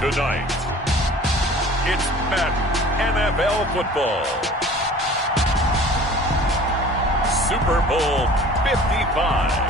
Tonight, it's Madden NFL football. Super Bowl 55.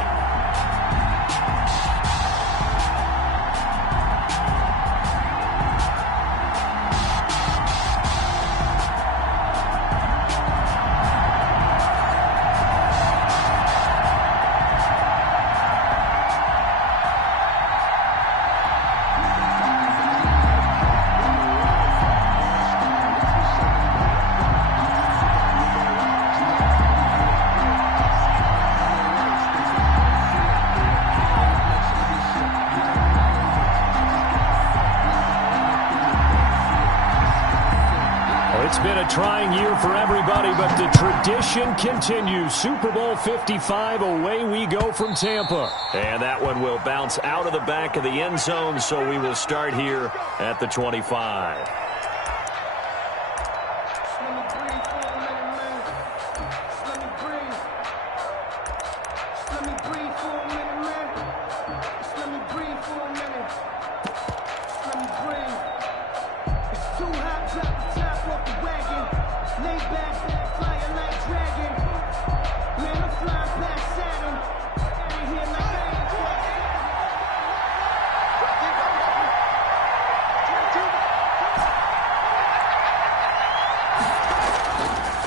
It's been a trying year for everybody, but the tradition continues. Super Bowl 55, away we go from Tampa. And that one will bounce out of the back of the end zone, so we will start here at the 25.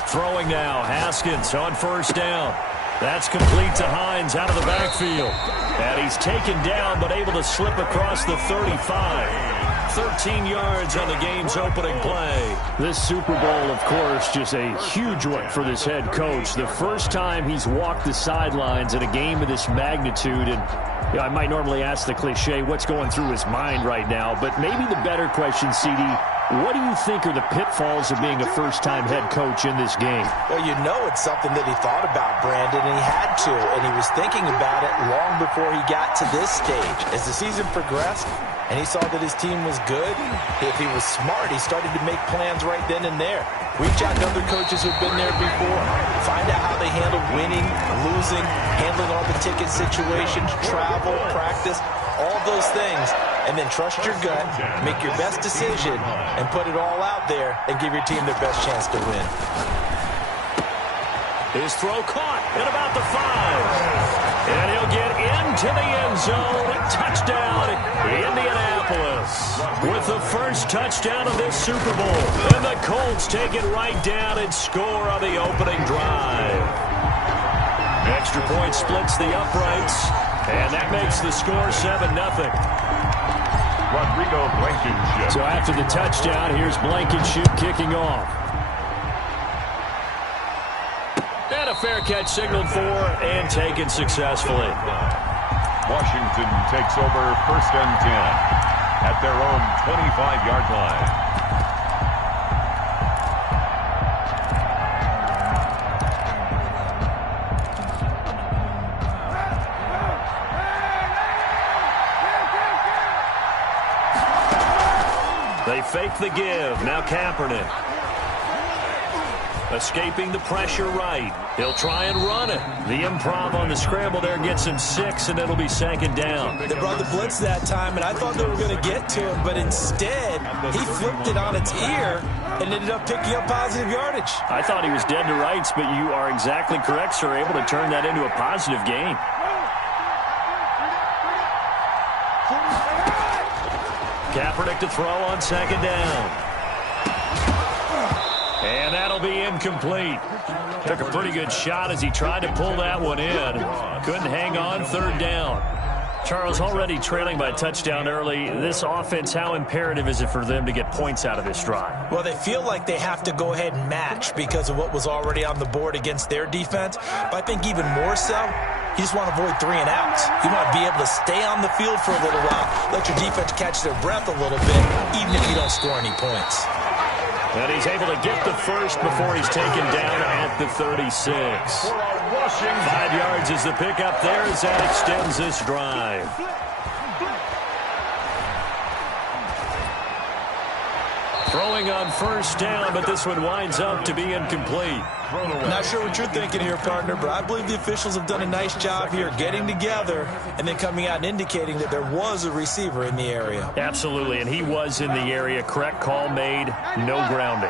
Throwing now, Haskins on first down. That's complete to Hines out of the backfield. And he's taken down but able to slip across the 35. 13 yards on the game's opening play. This Super Bowl, of course, just a huge one for this head coach. The first time he's walked the sidelines in a game of this magnitude. And I might normally ask the cliche, what's going through his mind right now? But maybe the better question, CD, what do you think are the pitfalls of being a first-time head coach in this game? Well, you know it's something that he thought about, Brandon, and he had to. And he was thinking about it long before he got to this stage. As the season progressed and he saw that his team was good, if he was smart, he started to make plans right then and there. Reach out to other coaches who've been there before. Find out how they handle winning, losing, handling all the ticket situations, travel, practice, all those things. And then trust your gut, make your best decision, and put it all out there and give your team their best chance to win. His throw caught at about the 5. And he'll get into the end zone. Touchdown, Indianapolis. With the first touchdown of this Super Bowl. And the Colts take it right down and score on the opening drive. Extra point splits the uprights. And that makes the score 7-0. Rodrigo Blankenship. So after the touchdown, here's Blankenship kicking off. And a fair catch signaled for and taken successfully. Washington takes over 1st and 10 at their own 25-yard line. They fake the give. Now Kaepernick. Escaping the pressure right. He'll try and run it. The improv on the scramble there gets him 6, and it'll be 2nd down. They brought the blitz that time, and I thought they were going to get to him, but instead, he flipped it on its ear and ended up picking up positive yardage. I thought he was dead to rights, but you are exactly correct, sir, able to turn that into a positive gain. Kaepernick to throw on 2nd down. And that'll be incomplete. Took a pretty good shot as he tried to pull that one in. Couldn't hang on, 3rd down. Charles, already trailing by a touchdown early. This offense, how imperative is it for them to get points out of this drive? Well, they feel like they have to go ahead and match because of what was already on the board against their defense. But I think even more so, you just want to avoid 3 and outs. You want to be able to stay on the field for a little while, let your defense catch their breath a little bit, even if you don't score any points. And he's able to get the first before he's taken down at the 36. 5 yards is the pickup there as that extends this drive. Throwing on first down, but this one winds up to be incomplete. Not sure what you're thinking here, partner, but I believe the officials have done a nice job here getting together and then coming out and indicating that there was a receiver in the area. Absolutely, and he was in the area. Correct call made, no grounding.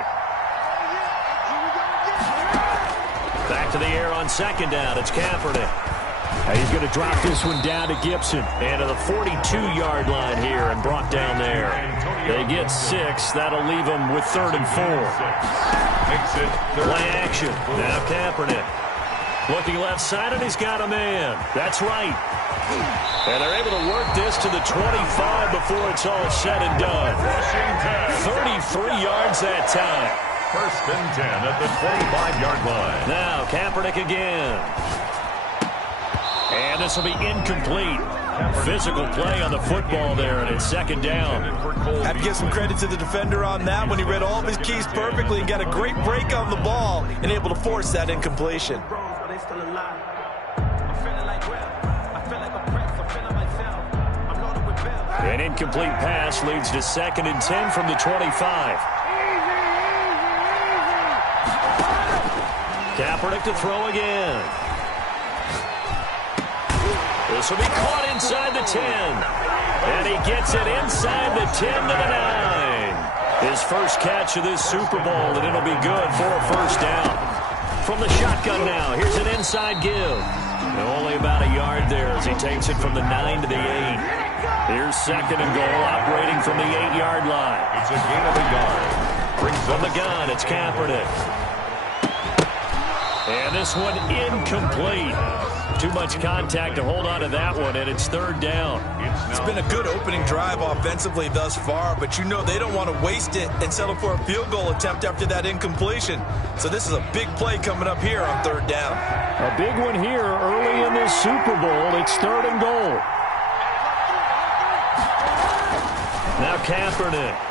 Back to the air on second down. It's Kaepernick. He's going to drop this one down to Gibson. And to the 42-yard line here and brought down there. They get 6. That'll leave them with 3rd and 4. Play action. Now Kaepernick. Looking left side, and he's got a man. That's right. And they're able to work this to the 25 before it's all said and done. 33 yards that time. 1st and 10 at the 25-yard line. Now Kaepernick again. And this will be incomplete. Physical play on the football there, and it's 2nd down. Have to give some credit to the defender on that when he read all of his keys perfectly and got a great break on the ball and able to force that incompletion. An incomplete pass leads to 2nd and 10 from the 25. Kaepernick to throw again. This will be caught inside the 10. And he gets it inside the 10 to the 9. His first catch of this Super Bowl, and it'll be good for a 1st down. From the shotgun now, here's an inside give. Only about a yard there as he takes it from the 9 to the 8. Here's 2nd and goal, operating from the 8-yard line. It's a gain of a yard. Brings from the gun, it's Kaepernick. And this one incomplete. Too much contact to hold on to that one, and it's 3rd down. It's been a good opening drive offensively thus far, but you know they don't want to waste it and settle for a field goal attempt after that incompletion. So this is a big play coming up here on 3rd down. A big one here early in this Super Bowl. It's 3rd and goal. Now Kaepernick.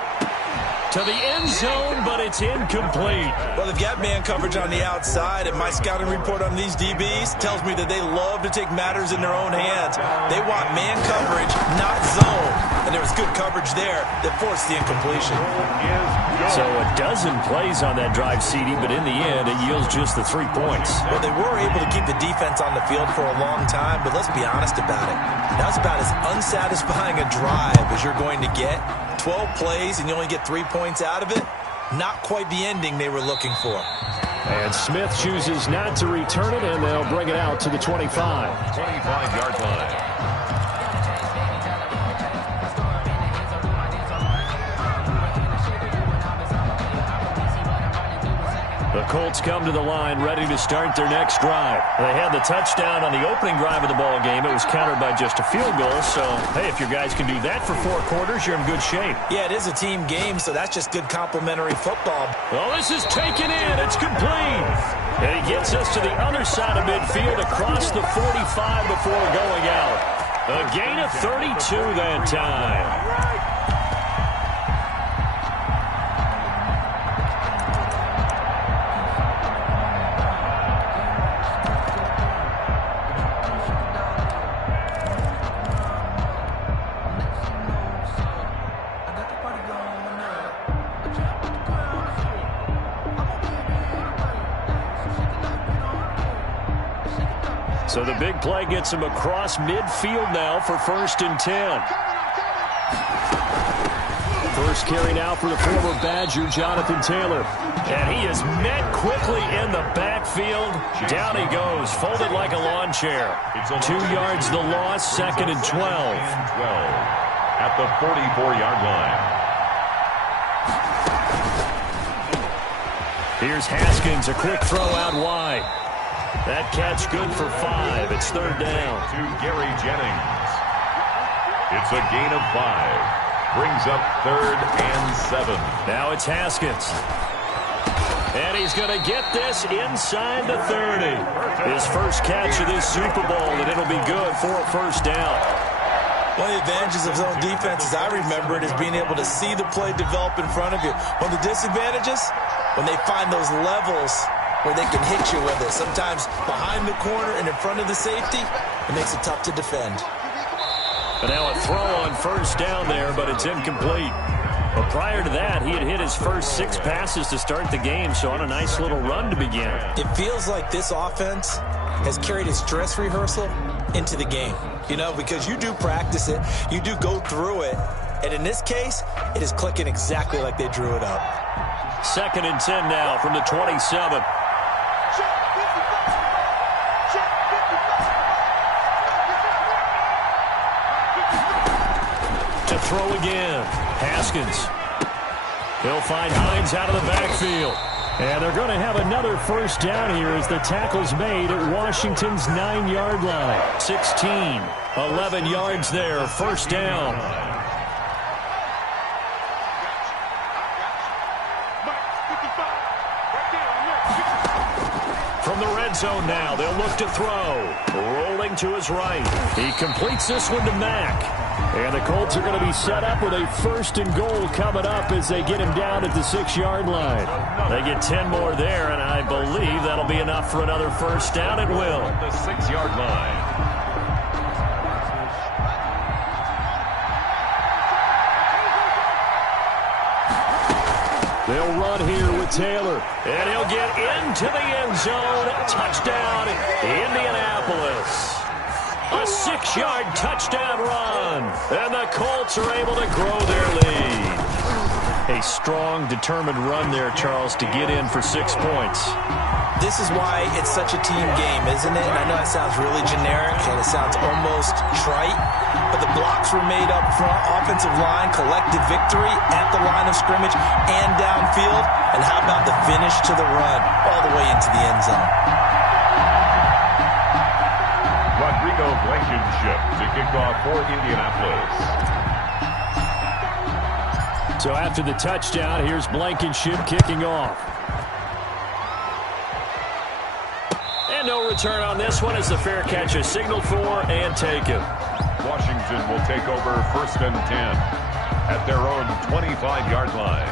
To the end zone, but it's incomplete. Well, they've got man coverage on the outside, and my scouting report on these DBs tells me that they love to take matters in their own hands. They want man coverage, not zone. And there was good coverage there that forced the incompletion. So a dozen plays on that drive, CD, but in the end, it yields just the 3 points. Well, they were able to keep the defense on the field for a long time, but let's be honest about it. That was about as unsatisfying a drive as you're going to get. 12 plays and you only get 3 points out of it. Not quite the ending they were looking for. And Smith chooses not to return it, and they'll bring it out to the 25. 25-yard line. The Colts come to the line ready to start their next drive. They had the touchdown on the opening drive of the ball game. It was countered by just a field goal. So, hey, if your guys can do that for 4 quarters, you're in good shape. Yeah, it is a team game, so that's just good complementary football. Well, this is taken in. It's complete. And he gets us to the other side of midfield across the 45 before going out. A gain of 32 that time. So the big play gets him across midfield now for 1st and 10. First carry now for the former Badger, Jonathan Taylor. And he is met quickly in the backfield. Down he goes, folded like a lawn chair. 2 yards the loss, 2nd and 12. At the 44-yard line. Here's Haskins, a quick throw out wide. That catch good for 5. It's 3rd down. To Gary Jennings. It's a gain of 5. Brings up 3rd and 7. Now it's Haskins. And he's going to get this inside the 30. His first catch of this Super Bowl, and it'll be good for a 1st down. One of the advantages of zone defense, as I remember it, is being able to see the play develop in front of you. One of the disadvantages, when they find those levels where they can hit you with it. Sometimes behind the corner and in front of the safety, it makes it tough to defend. And now a throw on 1st down there, but it's incomplete. But prior to that, he had hit his first 6 passes to start the game, so on a nice little run to begin. It feels like this offense has carried its dress rehearsal into the game, you know, because you do practice it, you do go through it, and in this case, it is clicking exactly like they drew it up. 2nd and 10 now from the 27. To throw again, Haskins. He'll find Hines out of the backfield. And they're going to have another first down here as the tackle's made at Washington's 9-yard line. 16, 11 yards there, first down. From the red zone now, they'll look to throw. Rolling to his right. He completes this one to Mack. And the Colts are going to be set up with a 1st and goal coming up as they get him down at the 6-yard line. They get 10 more there, and I believe that'll be enough for another first down. It will. The 6-yard line. They'll run here with Taylor. And he'll get into the end zone. Touchdown, Indianapolis. A 6-yard touchdown run. And the Colts are able to grow their lead. A strong, determined run there, Charles, to get in for 6 points. This is why it's such a team game, isn't it? And I know that sounds really generic and it sounds almost trite, but the blocks were made up front, offensive line, collective victory at the line of scrimmage and downfield. And how about the finish to the run all the way into the end zone? Rodrigo Blankenship to kick off for Indianapolis. So after the touchdown, here's Blankenship kicking off. And no return on this one as the fair catch is signaled for and taken. Washington will take over 1st and 10 at their own 25-yard line.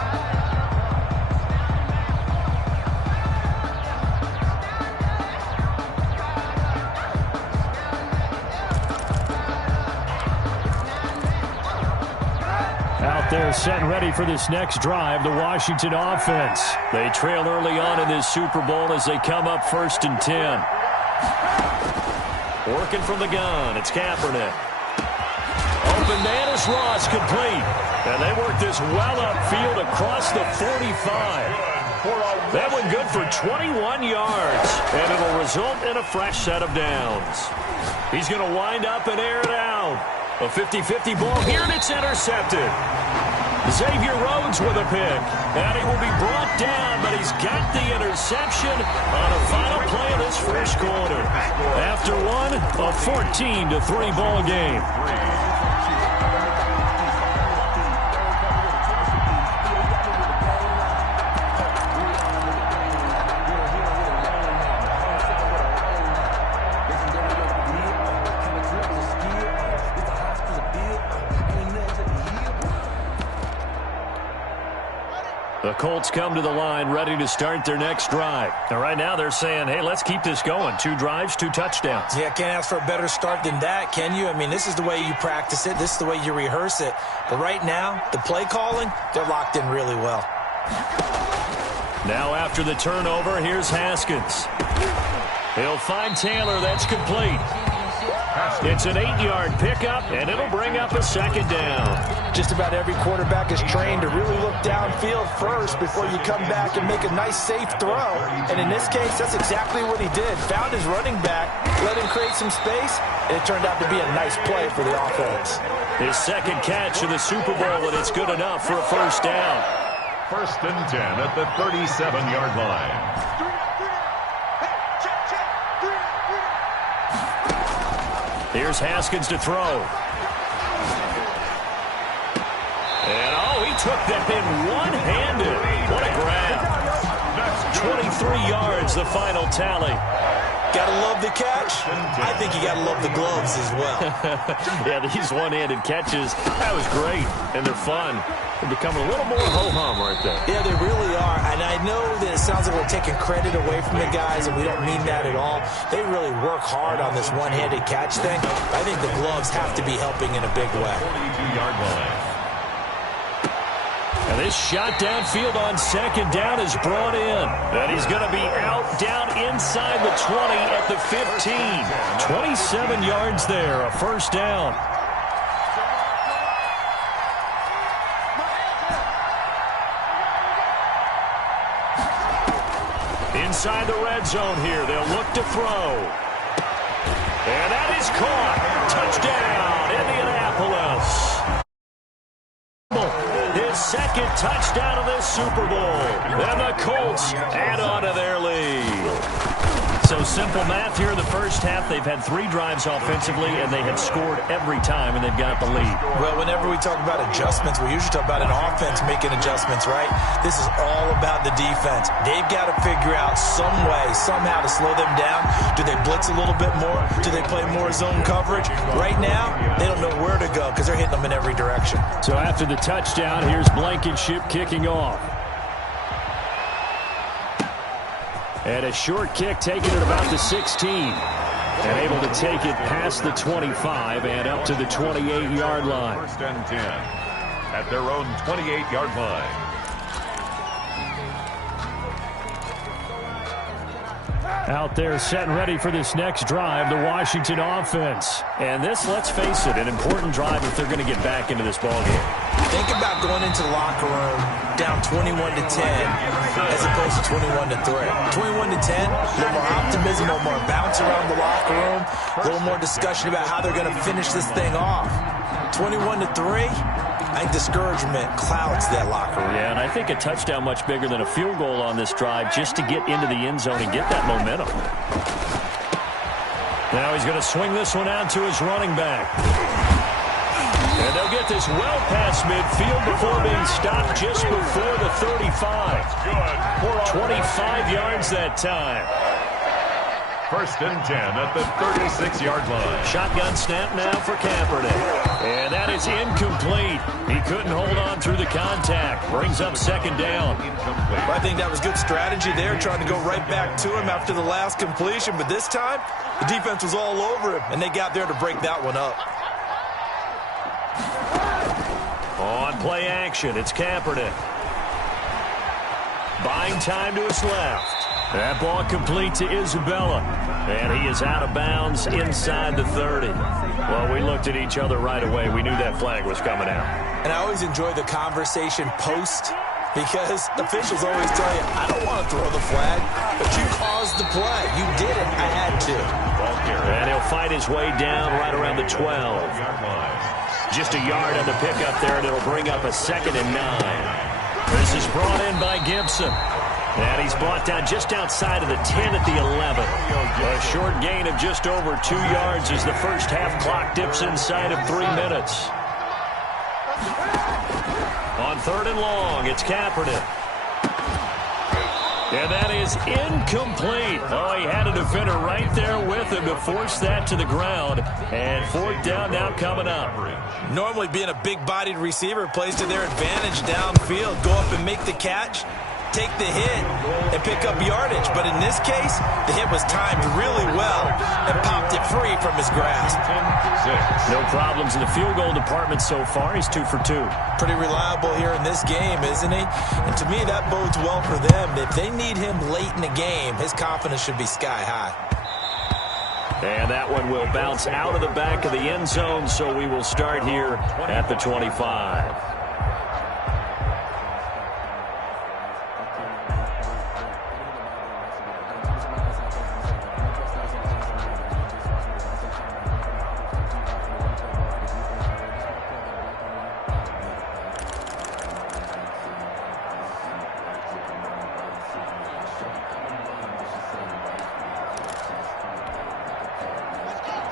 They're set and ready for this next drive, the Washington offense. They trail early on in this Super Bowl as they come up 1st and 10. Working from the gun, it's Kaepernick. Open man is Ross, complete. And they work this well upfield across the 45. That one good for 21 yards. And it'll result in a fresh set of downs. He's going to wind up and air it out. A 50-50 ball here, and it's intercepted. Xavier Rhodes with a pick. And he will be brought down, but he's got the interception on a final play of this first quarter. After one, a 14-3 ball game. The Colts come to the line ready to start their next drive. And right now they're saying, hey, let's keep this going. 2 drives, 2 touchdowns. Yeah, can't ask for a better start than that, can you? I mean, this is the way you practice it. This is the way you rehearse it. But right now, the play calling, they're locked in really well. Now after the turnover, here's Haskins. He'll find Taylor. That's complete. It's an 8-yard pickup, and it'll bring up a 2nd down. Just about every quarterback is trained to really look downfield first before you come back and make a nice, safe throw. And in this case, that's exactly what he did. Found his running back, let him create some space, and it turned out to be a nice play for the offense. His 2nd catch in the Super Bowl, and it's good enough for a first down. 1st and 10 at the 37-yard line. Here's Haskins to throw. And, oh, he took that in one-handed. What a grab. 23 yards, the final tally. Gotta love the catch. I think you gotta love the gloves as well. Yeah, these one-handed catches, that was great, and they're fun. They're becoming a little more ho-hum right there. Yeah, they really are, and I know that it sounds like we're taking credit away from the guys, and we don't mean that at all. They really work hard on this one-handed catch thing. I think the gloves have to be helping in a big way. 42-yard line. And this shot downfield on second down is brought in. And he's going to be out down inside the 20 at the 15. 27 yards there, a first down. Inside the red zone here, they'll look to throw. And that is caught. Touchdown, Indianapolis. His second touchdown of this Super Bowl. And the Colts add on to their lead. So simple math here in the first half. They've had 3 drives offensively, and they have scored every time, and they've got the lead. Well, whenever we talk about adjustments, we usually talk about an offense making adjustments, right? This is all about the defense. They've got to figure out some way, somehow to slow them down. Do they blitz a little bit more? Do they play more zone coverage? Right now, they don't know where to go because they're hitting them in every direction. So after the touchdown, here's Blankenship kicking off. And a short kick taken at about the 16. And able to take it past the 25 and up to the 28-yard line. First and 10 at their own 28-yard line. Out there set and ready for this next drive, the Washington offense. And this, let's face it, an important drive if they're going to get back into this ballgame. Think about going into the locker room down 21-10 as opposed to 21-3. 21-10, a little more optimism, a little more bounce around the locker room, a little more discussion about how they're going to finish this thing off. 21-3, I think discouragement clouds that locker room. Yeah, and I think a touchdown much bigger than a field goal on this drive just to get into the end zone and get that momentum. Now he's going to swing this one out to his running back. And they'll get this well past midfield before being stopped just before the 35. 25 yards that time. First and 10 at the 36-yard line. Shotgun snap now for Kaepernick. And that is incomplete. He couldn't hold on through the contact. Brings up second down. Incomplete. I think that was good strategy there, trying to go right back to him after the last completion. But this time, the defense was all over him, and they got there to break that one up. On play action, it's Kaepernick. Buying time to his left. That ball complete to Isabella. And he is out of bounds inside the 30. Well, we looked at each other right away. We knew that flag was coming out. And I always enjoy the conversation post because officials always tell you, I don't want to throw the flag, but you caused the play. You did it. I had to. And he'll fight his way down right around the 12. Just a yard on the pickup there, and it'll bring up a 2nd and 9. This is brought in by Gibson. And he's brought down just outside of the 10 at the 11. A short gain of just over 2 yards as the first half clock dips inside of 3 minutes. On 3rd and long, it's Kaepernick. And that is incomplete. Oh, he had a defender right there with him to force that to the ground. And 4th down now coming up. Normally being a big-bodied receiver plays to their advantage downfield. Go up and make the catch, take the hit, and pick up yardage. But in this case, the hit was timed really well and popped it free from his grasp. No problems in the field goal department so far. He's 2 for 2. Pretty reliable here in this game, isn't he? And to me, that bodes well for them. If they need him late in the game, his confidence should be sky high. And that one will bounce out of the back of the end zone, so we will start here at the 25.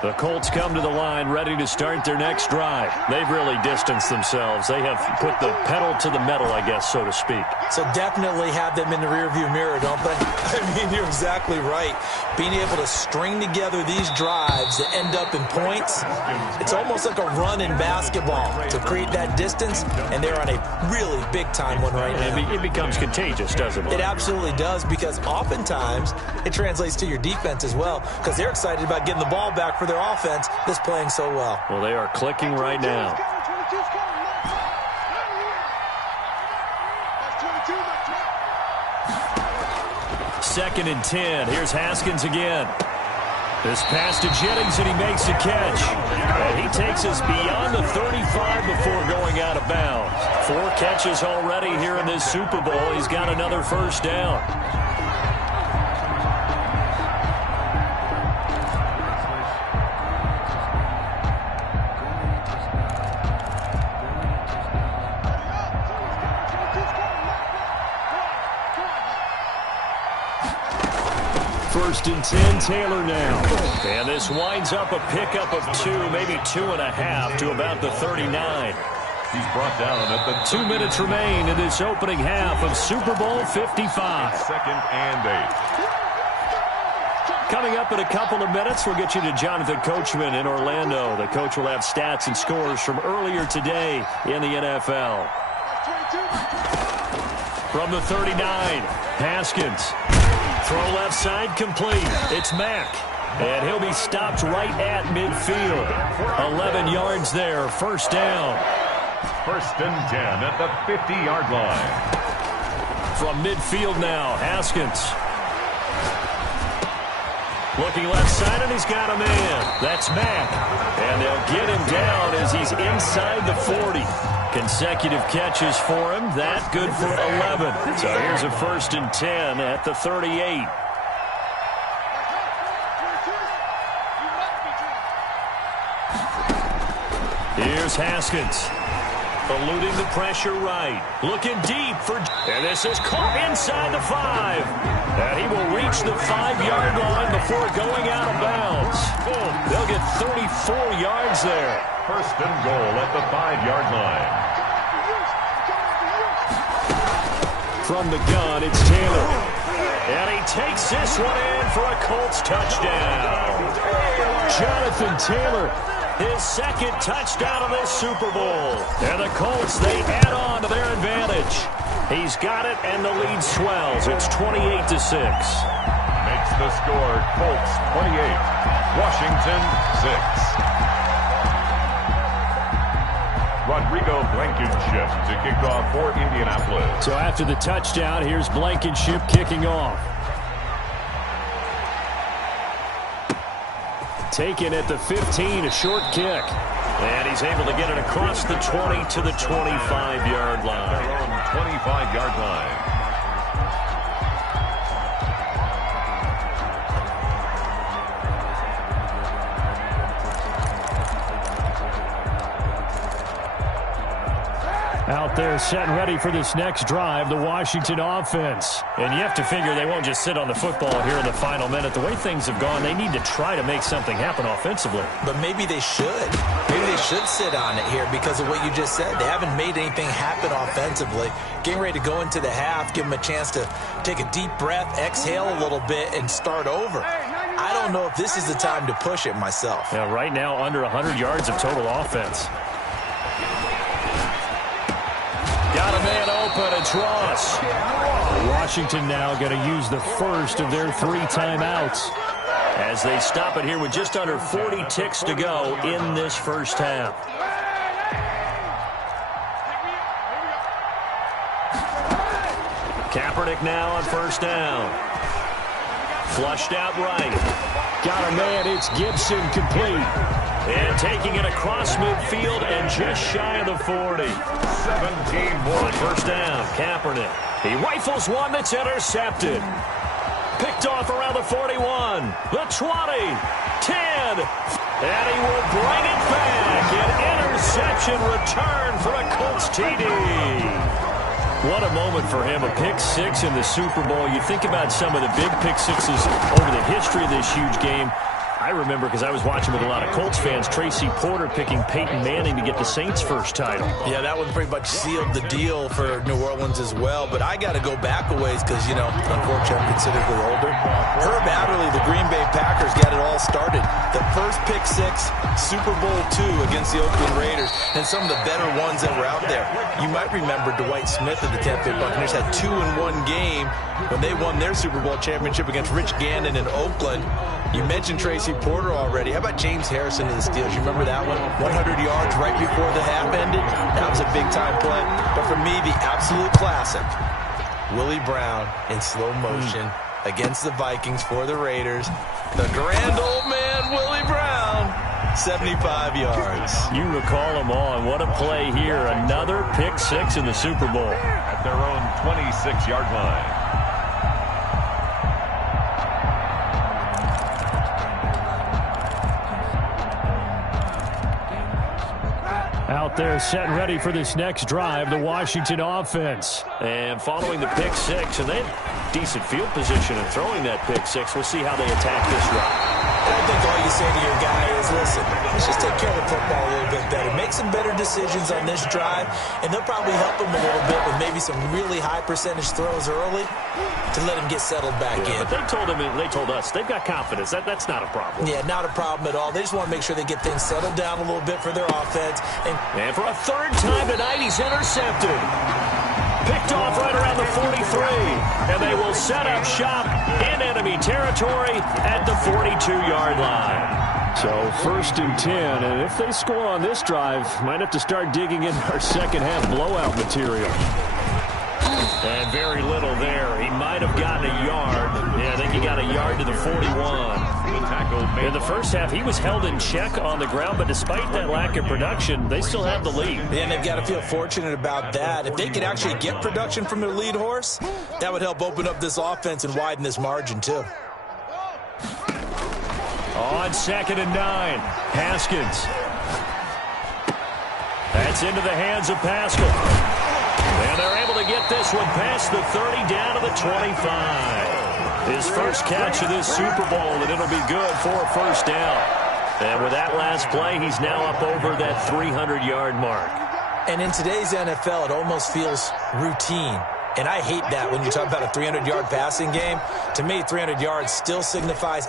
The Colts come to the line ready to start their next drive. They've really distanced themselves. They have put the pedal to the metal, I guess, so to speak. So definitely have them in the rearview mirror, don't they? I mean, you're exactly right. Being able to string together these drives that end up in points, it's almost like a run in basketball to create that distance, and they're on a really big-time one right now. It becomes contagious, doesn't it? It absolutely does, because oftentimes it translates to your defense as well, because they're excited about getting the ball back for their offense that's playing so well. Well, they are clicking right now. 2nd and 10. Here's Haskins again. This pass to Jennings, and he makes a catch. And he takes us beyond the 35 before going out of bounds. 4 catches already here in this Super Bowl. He's got another first down. First and 10, Taylor now. And this winds up a pickup of 2, maybe 2.5 to about the 39. He's brought down at the 2 minutes remain in this opening half of Super Bowl 55. 2nd and 8. Coming up in a couple of minutes, we'll get you to Jonathan Coachman in Orlando. The coach will have stats and scores from earlier today in the NFL. From the 39, Haskins. Throw left side complete. It's Mack. And he'll be stopped right at midfield. 11 yards there. First down. 1st and 10 at the 50-yard line. From midfield now, Haskins. Looking left side, and he's got a man. That's Mack. And they'll get him down as he's inside the 40. Consecutive catches for him. That good for 11. So here's a 1st and 10 at the 38. Here's Haskins. Eluding the pressure right. Looking deep for... And this is caught inside the 5. And he will reach the 5-yard line before going out of bounds. They'll get 34 yards there. 1st and goal at the 5-yard line. From the gun, it's Taylor. And he takes this one in for a Colts touchdown. Jonathan Taylor, his 2nd touchdown of this Super Bowl. And the Colts, they add on to their advantage. He's got it, and the lead swells. It's 28-6. Makes the score Colts 28, Washington 6. Rodrigo Blankenship to kick off for Indianapolis. So after the touchdown, here's Blankenship kicking off. Taken at the 15, a short kick. And he's able to get it across the 20 to the 25-yard line. 25-yard line. Out there set and ready for this next drive, the Washington offense. And you have to figure they won't just sit on the football here in the final minute. The way things have gone, they need to try to make something happen offensively. But maybe they should. Maybe they should sit on it here because of what you just said. They haven't made anything happen offensively. Getting ready to go into the half, give them a chance to take a deep breath, exhale a little bit, and start over. I don't know if this is the time to push it myself. Yeah, right now under 100 yards of total offense. Got a man open. It's Ross. Washington now going to use the first of their 3 timeouts as they stop it here with just under 40 ticks to go in this first half. Kaepernick now on first down. Flushed out right. Got a man. It's Gibson complete. And taking it across midfield and just shy of the 40. 17 more. First down, Kaepernick. He rifles one that's intercepted. Picked off around the 41, the 20, 10. And he will bring it back. An interception return for a Colts TD. What a moment for him, a pick 6 in the Super Bowl. You think about some of the big pick 6s over the history of this huge game. I remember, because I was watching with a lot of Colts fans, Tracy Porter picking Peyton Manning to get the Saints' first title. Yeah, that one pretty much sealed the deal for New Orleans as well. But I got to go back a ways because, you know, unfortunately, I'm considerably older. Herb Adderley, the Green Bay Packers, got it all started. The first pick 6, Super Bowl II against the Oakland Raiders, and some of the better ones that were out there. You might remember Dwight Smith of the Tampa Bay Buccaneers had 2 in one game when they won their Super Bowl championship against Rich Gannon in Oakland. You mentioned Tracy Porter already. How about James Harrison of the Steelers? You remember that one? 100 yards right before the half ended. That was a big-time play. But for me, the absolute classic, Willie Brown in slow motion against the Vikings for the Raiders. The grand old man, Willie Brown, 75 yards. You recall them all, and what a play here. Another pick six in the Super Bowl. At their own 26-yard line. Out there set and ready for this next drive, the Washington offense. And following the pick six, and they had decent field position in throwing that pick six. We'll see how they attack this drive. I think all you say to your guy is, listen, let's just take care of the football a little bit better. Make some better decisions on this drive, and they'll probably help him a little bit with maybe some really high percentage throws early to let him get settled back in. But they told us they've got confidence. That's not a problem. Yeah, not a problem at all. They just want to make sure they get things settled down a little bit for their offense. And for a third time tonight, he's intercepted. Picked off right around the 43. And they will set up shop in enemy territory at the 42-yard line. So 1st and 10, and if they score on this drive, might have to start digging in our second half blowout material. And very little there. He might have gotten a yard. Yeah, I think he got a yard to the 41. In the first half, he was held in check on the ground, but despite that lack of production, they still have the lead. Yeah, and they've got to feel fortunate about that. If they could actually get production from their lead horse, that would help open up this offense and widen this margin, too. On 2nd and 9, Haskins. That's into the hands of Pascal. And they're able to get this one past the 30 down to the 25. His first catch of this Super Bowl, and it'll be good for a first down. And with that last play, he's now up over that 300-yard mark. And in today's NFL, it almost feels routine. And I hate that when you talk about a 300-yard passing game. To me, 300 yards still signifies